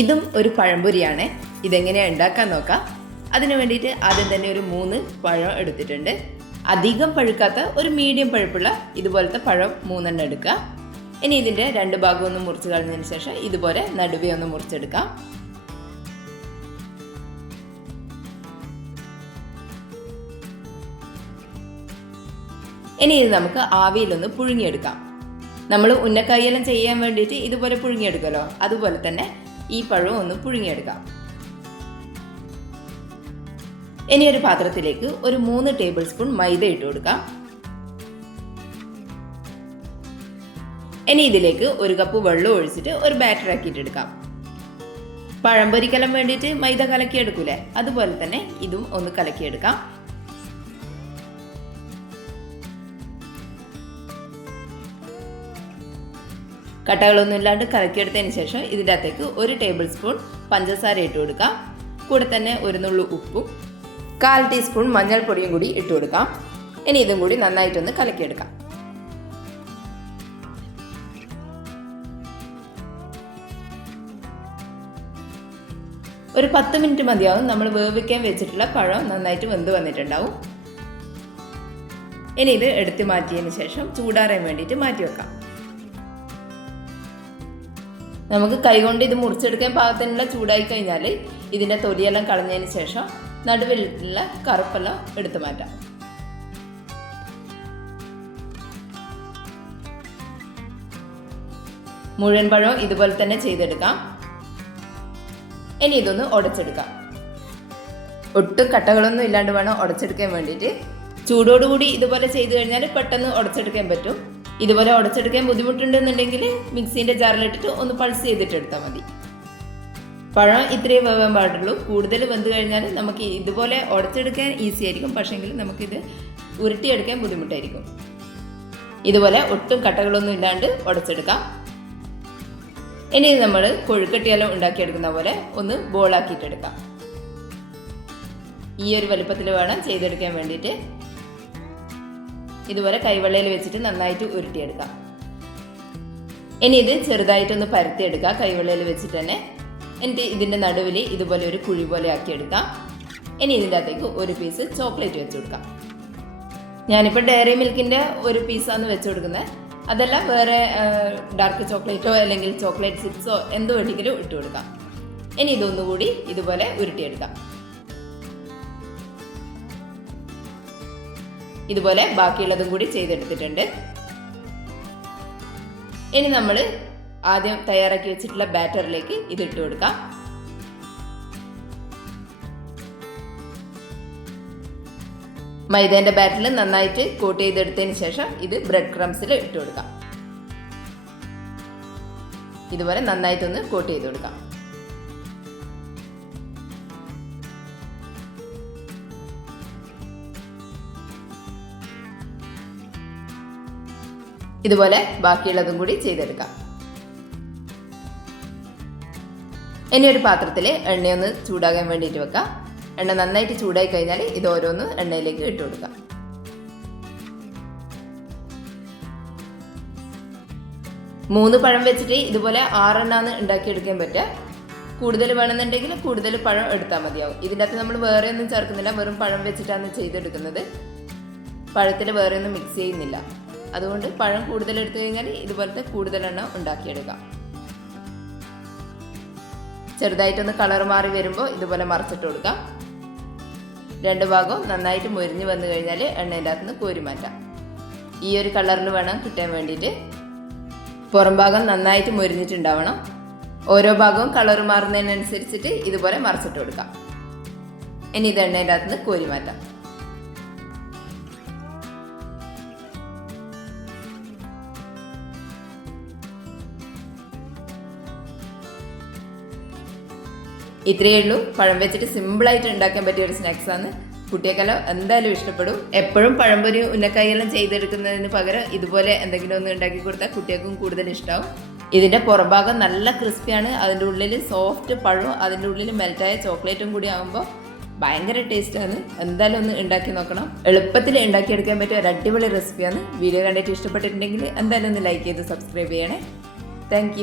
ഇതും ഒരു പഴംപൊരിയാണ്. ഇതെങ്ങനെയാണ് ഉണ്ടാക്കാൻ നോക്കാം. അതിനു വേണ്ടിയിട്ട് ആദ്യം തന്നെ ഒരു 3 പഴം എടുത്തിട്ടുണ്ട്. അധികം പഴുക്കാത്ത ഒരു മീഡിയം പഴുപ്പുള്ള ഇതുപോലത്തെ പഴം 3 എടുക്കുക. ഇനി ഇതിൻ്റെ 2 ഭാഗം ഒന്ന് മുറിച്ച് കളഞ്ഞതിന് ശേഷം ഇതുപോലെ നടുവേ ഒന്ന് മുറിച്ചെടുക്കാം. ഇനി ഇത് നമുക്ക് ആവിയിലൊന്ന് പുഴുങ്ങിയെടുക്കാം. നമ്മൾ ഉന്നക്കായെല്ലാം ചെയ്യാൻ വേണ്ടിയിട്ട് ഇതുപോലെ പുഴുങ്ങിയെടുക്കുമല്ലോ, അതുപോലെ തന്നെ ഈ പഴം ഒന്ന് പുഴുങ്ങിയെടുക്കാം. ഇനി ഒരു പാത്രത്തിലേക്ക് ഒരു 3 ടേബിൾ സ്പൂൺ മൈദ ഇട്ട് കൊടുക്കാം. ഇനി ഇതിലേക്ക് 1 കപ്പ് വെള്ളം ഒഴിച്ചിട്ട് ഒരു ബാറ്റർ ആക്കിയിട്ടെടുക്കാം. പഴംപൊരിക്കെല്ലാം വേണ്ടിയിട്ട് മൈദ കലക്കിയെടുക്കൂലേ, അതുപോലെ തന്നെ ഇതും ഒന്ന് കലക്കിയെടുക്കാം. കട്ടകളൊന്നും ഇല്ലാണ്ട് കലക്കിയെടുത്തതിന് ശേഷം ഇതിൻ്റെ അകത്തേക്ക് 1 ടേബിൾ സ്പൂൺ പഞ്ചസാര ഇട്ട് കൊടുക്കാം. കൂടെ തന്നെ 1 നുള്ളു ഉപ്പും 1/4 ടീസ്പൂൺ മഞ്ഞൾപ്പൊടിയും കൂടി ഇട്ട് കൊടുക്കാം. ഇനി ഇതും കൂടി നന്നായിട്ടൊന്ന് കലക്കിയെടുക്കാം. ഒരു 10 മിനിറ്റ് മതിയാവും. നമ്മൾ വേവിക്കാൻ വെച്ചിട്ടുള്ള പഴം നന്നായിട്ട് വെന്ത് വന്നിട്ടുണ്ടാവും. ഇനി ഇത് എടുത്ത് മാറ്റിയതിന് ശേഷം ചൂടാറാൻ വേണ്ടിയിട്ട് മാറ്റി വെക്കാം. നമുക്ക് കൈകൊണ്ട് ഇത് മുറിച്ചെടുക്കാൻ പാകത്തിനുള്ള ചൂടായി കഴിഞ്ഞാൽ ഇതിൻ്റെ തൊലിയെല്ലാം കളഞ്ഞതിന് ശേഷം നടുവിലുള്ള കറുപ്പെല്ലാം എടുത്തു മാറ്റാം. മുഴുവൻ പഴം ഇതുപോലെ തന്നെ ചെയ്തെടുക്കാം. ഇനി ഇതൊന്ന് ഉടച്ചെടുക്കാം. ഒട്ടും കട്ടകളൊന്നും ഇല്ലാണ്ട് വേണം ഉടച്ചെടുക്കാൻ വേണ്ടിയിട്ട്. ചൂടോടുകൂടി ഇതുപോലെ ചെയ്തു കഴിഞ്ഞാൽ പെട്ടെന്ന് ഉടച്ചെടുക്കാൻ പറ്റും. ഇതുപോലെ ഉടച്ചെടുക്കാൻ ബുദ്ധിമുട്ടുണ്ടെന്നുണ്ടെങ്കിൽ മിക്സീൻ്റെ ജാറിലിട്ടിട്ട് ഒന്ന് പൾസ് ചെയ്തിട്ടെടുത്താൽ മതി. പഴം ഇത്രയും വേവാൻ പാടുള്ളൂ. കൂടുതൽ വെന്ത് കഴിഞ്ഞാൽ നമുക്ക് ഇതുപോലെ ഉടച്ചെടുക്കാൻ ഈസി ആയിരിക്കും, പക്ഷേങ്കിൽ നമുക്കിത് ഉരുട്ടിയെടുക്കാൻ ബുദ്ധിമുട്ടായിരിക്കും. ഇതുപോലെ ഒട്ടും കട്ടകളൊന്നും ഇല്ലാണ്ട് ഉടച്ചെടുക്കാം. ഇനി നമ്മൾ കൊഴുക്കട്ടിയെല്ലാം ഉണ്ടാക്കിയെടുക്കുന്ന പോലെ ഒന്ന് ബോളാക്കിയിട്ടെടുക്കാം. ഈ ഒരു വലുപ്പത്തിൽ വേണം ചെയ്തെടുക്കാൻ വേണ്ടിയിട്ട്. ഇതുപോലെ കൈവെള്ളയിൽ വെച്ചിട്ട് നന്നായിട്ട് ഉരുട്ടിയെടുക്കാം. ഇനി ഇത് ചെറുതായിട്ടൊന്ന് പരത്തിയെടുക്കുക കൈവെള്ളയിൽ വെച്ചിട്ട് തന്നെ. എന്നിട്ട് ഇതിൻ്റെ നടുവിൽ ഇതുപോലെ ഒരു കുഴി പോലെ ആക്കിയെടുക്കാം. ഇനി ഇതിൻ്റെ അകത്തേക്ക് 1 പീസ് ചോക്ലേറ്റ് വെച്ച് കൊടുക്കാം. ഞാനിപ്പോൾ ഡയറി മിൽക്കിൻ്റെ 1 പീസാണ് വെച്ച് കൊടുക്കുന്നത്. അതല്ല വേറെ ഡാർക്ക് ചോക്ലേറ്റോ അല്ലെങ്കിൽ ചോക്ലേറ്റ് ചിപ്സോ എന്തോ വേണമെങ്കിലും ഇട്ട് കൊടുക്കാം. ഇനി ഇതൊന്നുകൂടി ഇതുപോലെ ഉരുട്ടിയെടുക്കാം. ഇതുപോലെ ബാക്കിയുള്ളതും കൂടി ചെയ്തെടുത്തിട്ടുണ്ട്. ഇനി നമ്മൾ ആദ്യം തയ്യാറാക്കി വെച്ചിട്ടുള്ള ബാറ്ററിലേക്ക് ഇത് ഇട്ട് കൊടുക്കാം. മൈദേൻ്റെ ബാറ്ററിൽ നന്നായിട്ട് കോട്ട് ചെയ്തെടുത്തതിന് ശേഷം ഇത് ബ്രെഡ് ക്രംസിൽ ഇട്ട് കൊടുക്കാം. ഇതുപോലെ നന്നായിട്ടൊന്ന് കോട്ട് ചെയ്ത് കൊടുക്കാം. ഇതുപോലെ ബാക്കിയുള്ളതും കൂടി ചെയ്തെടുക്കാം. ഇനി ഒരു പാത്രത്തിൽ എണ്ണയൊന്ന് ചൂടാകാൻ വേണ്ടിയിട്ട് വെക്കാം. എണ്ണ നന്നായിട്ട് ചൂടായി കഴിഞ്ഞാൽ ഇത് ഓരോന്ന് എണ്ണയിലേക്ക് ഇട്ട് കൊടുക്കാം. മൂന്ന് പഴം വെച്ചിട്ട് ഇതുപോലെ 6 എണ്ണമാണ് ഉണ്ടാക്കിയെടുക്കാൻ പറ്റുക. കൂടുതൽ വേണമെന്നുണ്ടെങ്കിൽ കൂടുതൽ പഴം എടുത്താൽ മതിയാവും. ഇതിൻ്റെ അകത്ത് നമ്മൾ വേറെ ഒന്നും ചേർക്കുന്നില്ല, വെറും പഴം വെച്ചിട്ടാണ് ചെയ്തെടുക്കുന്നത്. പഴത്തിൽ വേറെ ഒന്നും മിക്സ് ചെയ്യുന്നില്ല. അതുകൊണ്ട് പഴം കൂടുതൽ എടുത്തു കഴിഞ്ഞാൽ ഇതുപോലത്തെ കൂടുതൽ എണ്ണം ഉണ്ടാക്കിയെടുക്കാം. ചെറുതായിട്ടൊന്ന് കളർ മാറി വരുമ്പോൾ ഇതുപോലെ മറിച്ചിട്ട് കൊടുക്കാം. 2 ഭാഗവും നന്നായിട്ട് മൊരിഞ്ഞ് വന്നു കഴിഞ്ഞാൽ എണ്ണേൻ്റെ അകത്ത് നിന്ന് കോരി മാറ്റാം. ഈ ഒരു കളറിൽ വേണം കിട്ടാൻ വേണ്ടിയിട്ട്. പുറം ഭാഗം നന്നായിട്ട് മൊരിഞ്ഞിട്ടുണ്ടാവണം. ഓരോ ഭാഗവും കളർ മാറുന്നതിനനുസരിച്ചിട്ട് ഇതുപോലെ മറിച്ചിട്ട് കൊടുക്കാം. ഇനി ഇത് എണ്ണേൻ്റെ അകത്ത് നിന്ന് കോരി മാറ്റാം. ഇത്രയേ ഉള്ളൂ. പഴം വെച്ചിട്ട് സിമ്പിളായിട്ട് ഉണ്ടാക്കാൻ പറ്റിയ ഒരു സ്നാക്സാണ്. കുട്ടികൾക്കെല്ലാം എന്തായാലും ഇഷ്ടപ്പെടും. എപ്പോഴും പഴംപൊരി ഉന്നക്കായെല്ലാം ചെയ്തെടുക്കുന്നതിന് പകരം ഇതുപോലെ എന്തെങ്കിലും ഒന്ന് ഉണ്ടാക്കി കൊടുത്താൽ കുട്ടികൾക്കും കൂടുതൽ ഇഷ്ടമാവും. ഇതിൻ്റെ പുറഭാഗം നല്ല ക്രിസ്പിയാണ്. അതിൻ്റെ ഉള്ളിൽ സോഫ്റ്റ് പഴവും അതിൻ്റെ ഉള്ളിൽ മെൽറ്റായ ചോക്ലേറ്റും കൂടി ആകുമ്പോൾ ഭയങ്കര ടേസ്റ്റാണ്. എന്തായാലും ഒന്ന് ഉണ്ടാക്കി നോക്കണം. എളുപ്പത്തിൽ ഉണ്ടാക്കിയെടുക്കാൻ പറ്റിയ ഒരു അടിപൊളി റെസിപ്പിയാണ്. വീഡിയോ കണ്ടിട്ട് ഇഷ്ടപ്പെട്ടിട്ടുണ്ടെങ്കിൽ എന്തായാലും ഒന്ന് ലൈക്ക് ചെയ്ത് സബ്സ്ക്രൈബ് ചെയ്യണേ. താങ്ക്